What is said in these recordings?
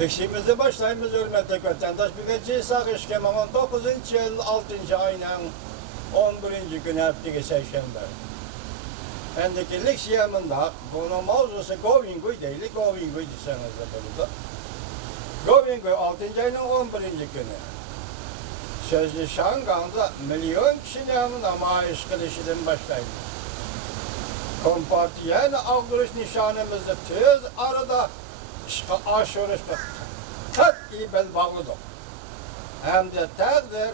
İşimizi başlayımız hürmetli vatandaş. Birkaç Sağışkem 19. yıl 6. ayının 11. günü haftige Seyşembe. Endikilik siyamında bunun mavzusu Govingoy değil, Govingoy deseniz de burada. Govingoy 6. ayının 11. günü. Sözlü Şangan'da milyon kişinin namayiş kılışından başlaydı. Kompartiyen aldırış nişanımızı tez arada aşırışta kat iyi bel bağlıdır. Hem de takdir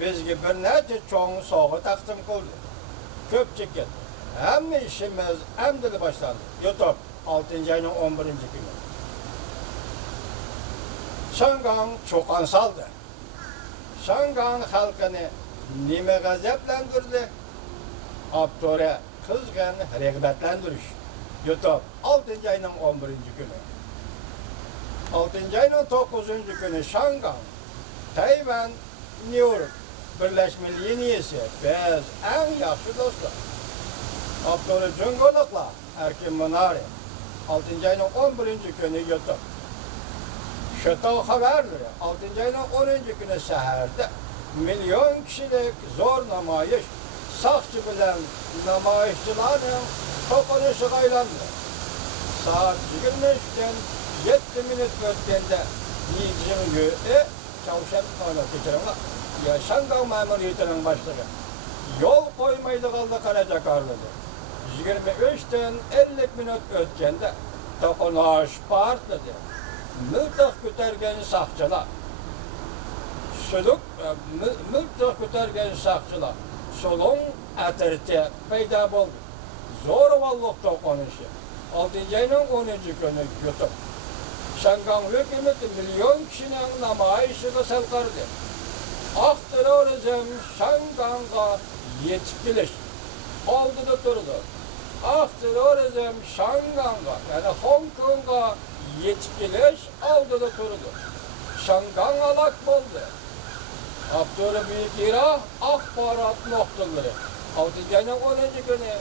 bizge bir nece çoğun soğu takdim kıldı. Köpçük gitti. Hem işimiz hem de başladı. YouTube 6. ayının 11. günü. Şangan çok ansaldı. Şangan halkını nime gazeplendirdi? Abdore kızgın rağbetlendiriş. YouTube 6. ayının 11. günü. 6. ayının 9. günü Şangan, Tayvan, New York Birleşmeliği niyesi biz en yaxşı dostlar. Abdore Cungoluk'la Erkin Mınari 6. ayının 11. günü YouTube. Şöto haberleri 6. ayının 10. günü seherde milyon kişilik zor namayiş sakçı bilen namayişçilerin tokunuşu aylandı. Saat 23'ten 7 minut ötgende Yiyicin göğü Çavuşan geçirenler Şangan memuriyetinin başlığı yol koymaydı kaldı Karacakarlı'da. 23'ten 50 minut ötgende tokunuş partladı. Mültök kütergen sakçılar. Sülük mültök kütergen sakçılar. Solun etirti peyda oldu. Zorvallık tokunuşu. 6. ayının 10. günü YouTube. Şangan hükümeti milyon kişinin namayişini selkardı. Ak terörizm Şangan'a yetkiliş aldı da durdu. Ak terörizm Şangan'a yani Hong Kong'a yetkiliş aldı da durdu. Şangan alak oldu. Abdurrahman Büyük İra akbarat noktaları. 6. ayının 10. günü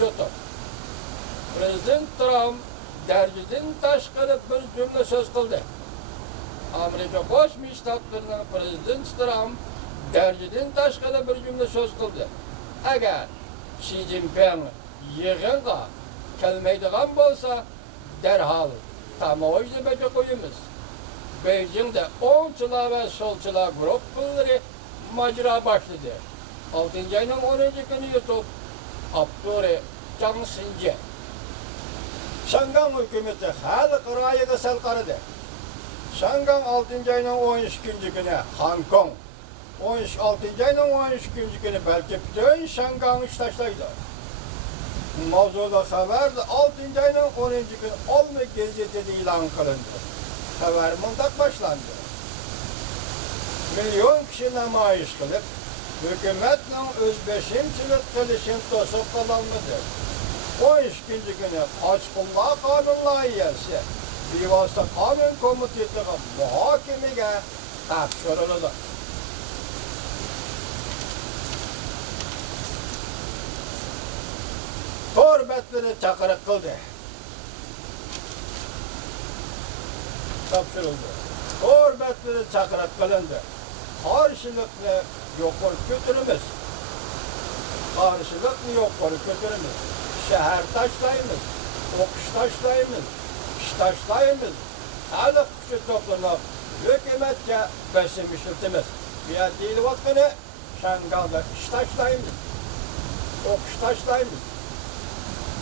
YouTube. Prezident Trump dergiden taşqarı bir cümle söz kıldı. Amerika Birleşmiş Ştatlarının Prezident Trump dergiden taşqarı bir cümle söz kıldı. Eğer Xi Jinping yığınğa kelmeydiğen bolsa derhal tamoyunu bece koyumuz. Beijing'de oğçılar ve solçular grupları macera başladı. 6. ayının 10. günü YouTube Abdurrahman Zhang Xinji Şangan hükümeti halk rayıga selkarıdı. Şangan 6. ayının 13. günü Hong Kong, 6. ayının 13. günü belki bütün Şangan iştaşlaydı. Mavzuda haberdi 6. ayının 10. günü olma gazetede ilan kılındı. Haber mundak başlandı. Milyon kişi namayiş kılıp hükümetle özbeşimçilik kılışın tosup kalanmadır. 13. günü Açıklığa Kanun Layihesi bir vasıta kanun komitesi muhakemeye topşırıldı. Hürmetleri çakırık kıldı. Topşırıldı. Hürmetleri çakırık kılındı. Karşılıklı yok olup götürümüz. Karşılıklı yok olup götürümüz. Şehir taşlayımız, okuş taşlayımız, iş taşlayımız, sağlık gücü toplanıp hükümetçe besin işletimiz. Bir değil vakını Şangan'da iş taşlayımız, okuş taşlayımız.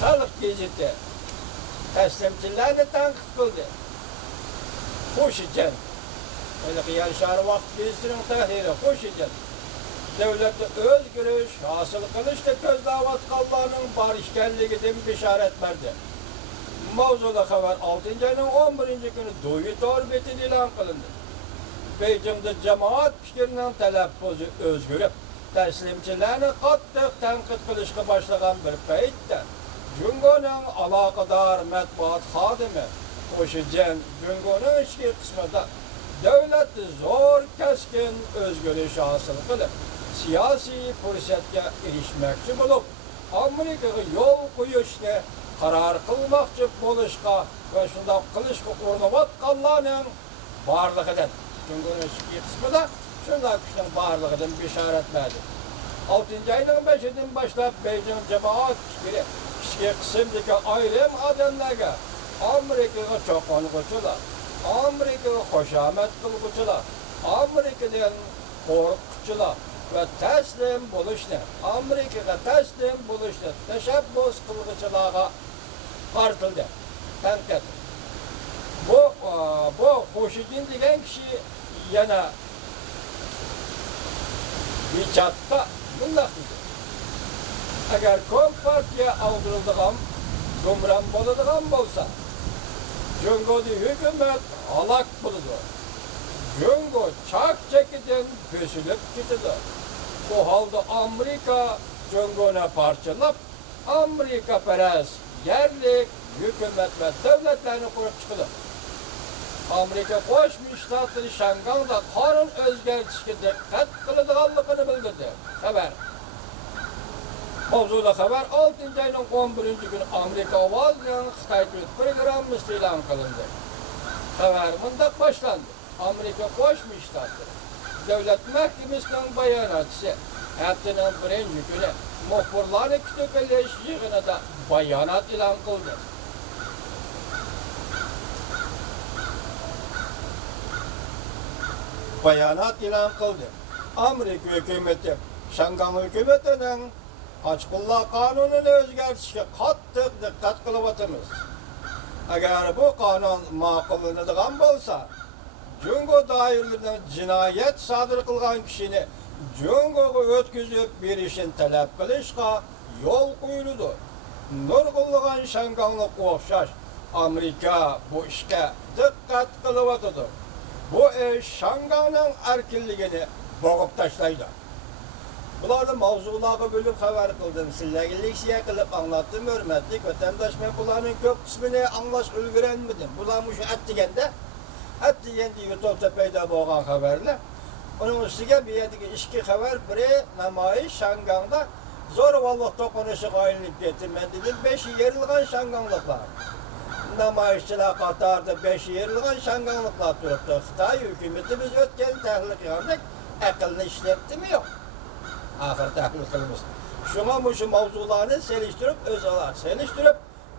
Sağlık geziti teslimçilerini tankıt kıldı. Hoş için, öyle yarışarı vakit gezisinin tahlili hoş için. Devlette özgürlük hasıl kılışta köz davat kallarının barışkenliğinden bişaret verdi. Mavzuda haber 6. ayının 11. günü duyu torbeti ilan kılındı. Beijing'de cemaat fikrinin telaffuzu özgürlük, teslimçilerini kattık tenkit kılışka başlayan bir peytte, Cungo'nun alakadar metbuat hadimi, Hoşicen Cungo'nun içki kısmında devleti zor keskin özgürlük hasıl kılıp, siyasi fırsatga erişmekçi bulup, Amerikaga yol qo'yishni qaror qilmoqchi bo'lishga va shundoq qilishga urinayotganlarning barlığıdan. Çünkü iki kısmı da şunlar kuşların barlığıdan bişaret verdi. 6. ayının 5'inden başlap Beijing cemaat kişi kısımdaki ayrım adamlarga Amerika'ya çok konuşular. Amerika'ya hoşamet kılgıçılar. Amerika'dan korkucular ve teslim buluşlar. Amerika'ya teslim buluşlar. Teşebbüs kılgıçılara kartıldı. Tanık. Bu Hoşidin degen kişi yana bir çatta bundak dedi. Eğer Kompartiya aldırıldığım, gümran boludığım bolsa, Cungo'da hükümet halak buludu. Cungo çak çekiden kösülüp gitti. Bu halde Amerika Cungo'na parçalap, Amerika perez yerlik hükümet ve devletlerini kurup çıkıldı. Amerika Koşmuş Ştatları Şangang'da kanun özgerçişine dikkat kılıdığanlıkını bildirdi. Haber. Mavzuda haber 6. ayının 11. günü Amerika Ovaz'ın Xitay Türk programı ilan kılındı. Haber bundak başlandı. Amerika Koşmuş Ştatları Devlet Mahkemesi'nin bayanatçısı haftanın 1. günü muhbirleri kütüpheleş yığınında bayanat ilan kıldı. Bayanat ilan kıldı. Amerika hükümeti, Şangan hükümetinin Açıklığa kanununu özgertişe kattık dikkat kılıbatımız. Eğer bu kanun makullanıdığan bolsa, Cungo dairlerinin cinayet sadır kılgan kişini Cungo'yu ötküzüp bir işin talep kılışka yol kuyuludur. Nurgulluğun Şanganlık okşaş, Amerika bu işe dikkat kılıbatıdır. Bu iş Şangan'ın erkinliğini boğup taşlaydı. Bularni mavzularga bölüp haber kıldım. Sizlerge leksiya kılıp anlattım, hürmetlik vatandaş. Ben bularning köp kısmını anlaş ulgurenmedim. Bular şu atdigende YouTube'da payda bo'lgan haberler. Onun üstüge bir yerdeki işki haber, biri namoyish Şangang'da zo'ravonlik to'qinishi qo'yilib ketdi. Men dedim 5 yerilgan Şangangliklar. Namoyishchilar qatorida 5 yerilgan Şangangliklar turibdi. Xitoy hukumati biz o'tgan tahlil qilgandik, aqlni ishlatdimi yo'q? Ahir tahlil qilamiz. Şuna şu mavzularni seliştirip,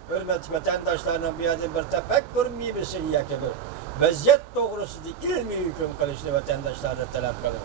hürmetli vatandaşlarının bir yerden bir tefekkür mibesini yakılır. Vaziyet doğrusunda ilmi hüküm kılışını vatandaşlarına talep kılıyor.